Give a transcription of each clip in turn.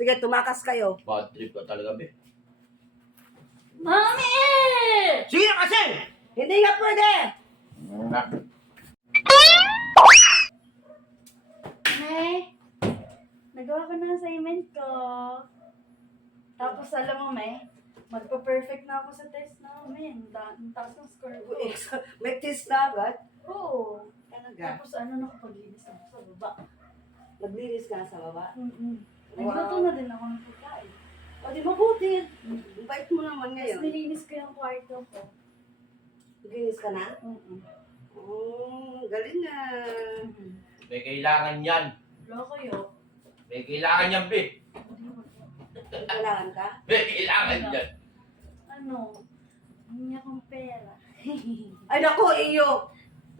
Sige, tumakas kayo. Bad trip ka talaga, be. Mami! Sige na kasi! Hindi nga pwede. May, nagawa ko na assignment ko. Tapos alam mo, May, magpa-perfect na ako sa test namin. Ang taas ng score ko. May test na agad. Oo. Talaga. Tapos nakapaglinis ako sa baba. Naglinis ka sa baba. Nagluto na din ako ng pagkain. O di mabuti. Ang bait mo naman Tapos ngayon. nilinis ko yung kwarto ko. Naglinis ka na? Galing na. May kailangan yan. Wala kayo. May kailangan yan, be. May kailangan ka? May kailangan yan. Ano? Hindi akong pera. Ay nako, iyo.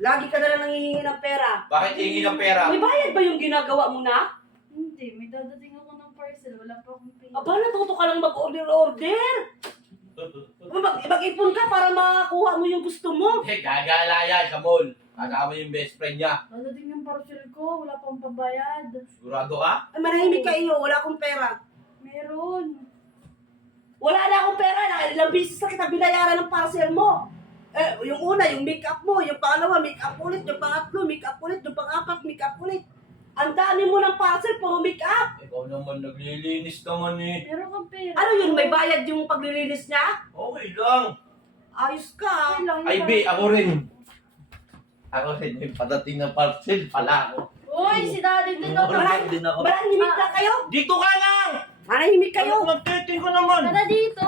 Lagi ka na lang nangihingi ng pera. Bakit hingi ng pera? May bayad ba yung ginagawa mo na? Hindi, may dadating ako ng parcel. Wala pa akong pera. Aba, natuto ka lang mag-order. Mag-ipon ka para makakuha mo yung gusto mo. Eh, gagala yan sa mall. Kasama yung best friend niya. Dadating yung parcel ko. Wala pa akong pabayad. Sigurado ka? Ay, manahimik ka iyo. Wala akong pera. Meron. Wala na akong pera. Ilang beses na kita binayaran ng parcel mo. Yung una, yung make-up mo. Yung pangalawa, make-up ulit. Yung pangatlo, make-up ulit. Yung pang-apat, make-up ulit. Ang dami mo ng parcel, puro make-up. Ikaw naman naglilinis naman eh. Meron kang pera. Ano yun? May bayad yung paglilinis niya? Okay lang. Ayos ka. Okay lang, yung Ay, be, parcel. ako rin. Ako rin, may padating na parcel pala ako. Uy, si daddy din ako. Wala din ako. Manahimik na kayo. Dito ka lang! Manahimik kayo. Magtiting ko naman. Tara dito.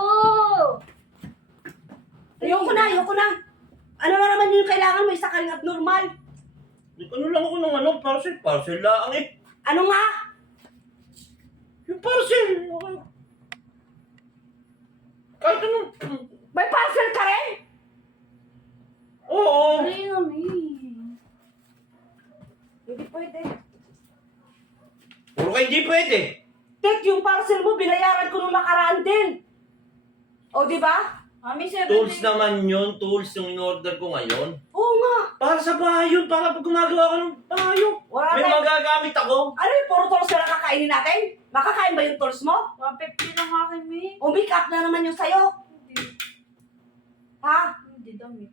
Ayoko na. Ano na naman yung kailangan mo? Isa ka rin abnormal. Ano lang ako ng parcel. Parcel lang eh. Ano nga? Yung parcel. Kahit ano. May parcel ka rin? Oo. Ay, mami. Hindi pwede. Puro kayo hindi pwede. Tek, yung parcel mo, binayaran ko nung nakaraan din. O, di ba? Mami, 70. Tools naman yun. Tools yung in-order ko ngayon. Oo nga. Para sa bahay yun. Para pag gumagawa ko ng bahay. Wala May tayong- magagamit ako. Ano yung puro tools na nakakainin natin? Makakain ba yung tools mo? 150 lang akin, May. O make up na naman yung sayo? Hindi. Ha? Hindi damit.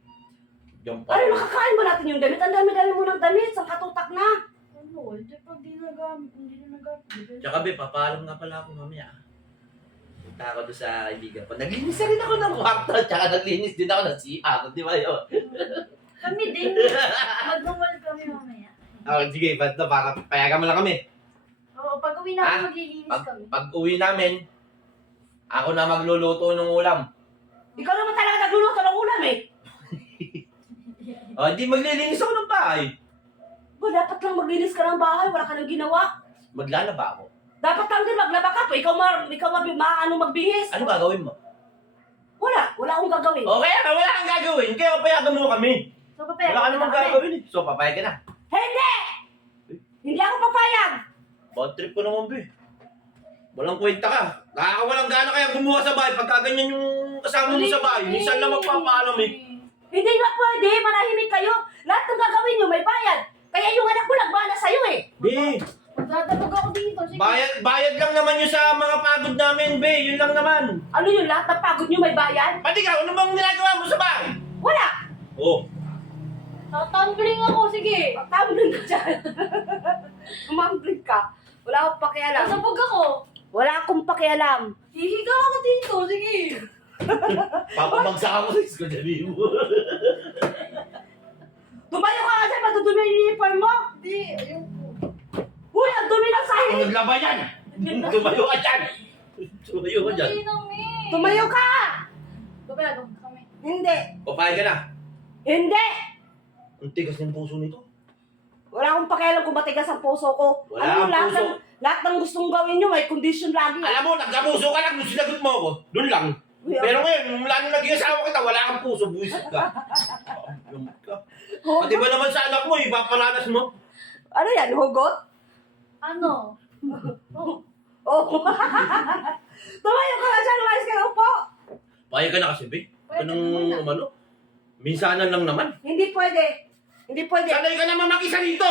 Diyan pa. Ano, makakain ba natin yung damit? Ang dami-dami mo ng damit. Saan katutak na? Ano? Hindi pag di nagamit. Hindi na nagamit. Tsaka be, papaalam nga pala ako mamaya. Punta ako doon sa ibigan ko. Naglinis na rin ako ng kwarto. Tsaka naglinis din ako ng CR. Di ba yun? Kami din. Magmamahal kami mamaya. Oh, sige, ba't na? Para payagan mo lang kami. Oo, pag uwi namin maglilinis kami. Pag uwi namin, ako na magluluto ng ulam. Ikaw naman talaga nagluluto ng ulam eh. O, hindi maglilinis ako ng bahay. Ba, dapat lang maglinis ka ng bahay. Wala ka nang ginawa. Maglalaba ako. Dapat lang din maglaba ka. Ikaw magbihis. Ano gagawin mo? Wala akong gagawin. O kaya wala kang gagawin. Kaya payagan mo kami. So, papaya. Wala ka namang gagawin eh. So, papayag ka na. Hindi! Hindi ako papayag. Bad trip ko naman, be. Walang kwenta ka. Nakakawalang gana kaya gumawa sa bahay. Pagka ganyan yung kasama mo sa bahay, minsan lang magpapaalam eh. Hindi nga pwede. Manahimik kayo. Lahat ng gagawin nyo may bayad. Kaya yung anak ko nagbana sa'yo eh. Be, Magdadabog ako dito. Sige. bayad lang naman yun sa mga pagod namin, be. Yun lang naman. Ano yun? Lahat ng pagod nyo may bayad? Pati ka, ano bang ginagawa mo sa bahay? Wala. Oh, Tatumbling ako. Sige. Tumbling ka dyan. Tumambling ka. Wala akong pakialam. Sabog ako. Wala akong pakialam. Hihiga ako dito. Sige. papabagsak ako sa eskwelabi mo. Tumayo ka kasi matudumi yung uniform mo. Hindi. Ayun po. Uy, ang dumi ng sahig. Ang naglaba yan. Tumayo ka dyan. Tumayo ka dyan. Hindi na, May. Tumayo ka. Papayagan kami. Hindi. Papayag ka na. Hindi. Ang tigas ng puso nito. Wala akong pakialam kung matigas ang puso ko. Wala Ano, ang lahat puso. lahat ng gustong gawin nyo, may condition lagi. Alam mo, nagkapuso ka lang nung sinagot mo ako. Doon lang. Uy, Pero ngayon, mula nung naging asawa kita, wala kang puso, buwisit ka. Lumot ka. Pati ba naman sa anak mo, ipaparanas mo? Ano yan, hugot? Ano? Oh. Oh. Tumayo ka nga dyan, umayos ka na upo. Payag ka na kasi, be. Pwede Anong, naman ano? Minsanan lang naman. Hindi pwede. Hindi pwede. Sanay ka naman mag-isa dito!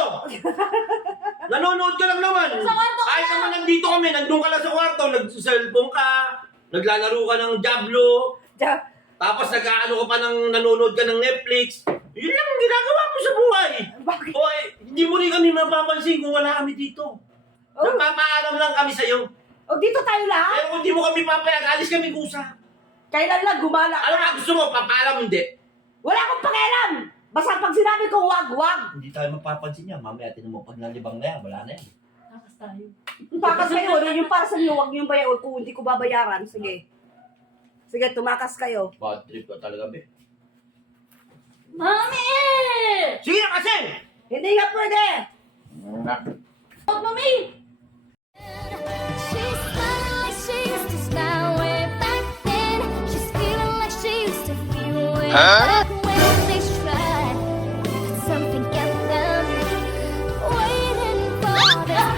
Nanonood ka lang naman. Sa kwarto ka Kahit lang. naman nandito kami, nandun ka lang sa kwarto, nag-cellphone ka, naglalaro ka ng Diablo, Diyan. tapos nag-aano ka pa ng nanonood ka ng Netflix. Yun lang ang ginagawa mo sa buhay. Bakit? O, hindi mo rin kami mapapansin kung wala kami dito. Oh. Nagpapaalam lang kami sa'yo. O dito tayo lahat. Pero kung di mo kami papayag, alis kami kusa. Kailan lang gumala. Ano ba gusto mo? Papaalam hindi. Wala akong pakialam. Basta pag sinabi ko wag. Hindi tayo mapapansin yan. Mamaya tinan mo pag nalibang na yan, wala na yan. Takas tayo. Tumakas kayo. Yung para sa inyo, wag niyong bayaran. Kung hindi ko babayaran, sige. Sige, tumakas kayo. Bad trip ka talaga, be. Mami! Sige na kasi! Hindi nga pwede. Oh, Mami! She's smiling like she used to smile way back then. She's feeling like she used to feel way back when they tried. But something kept them waiting for this.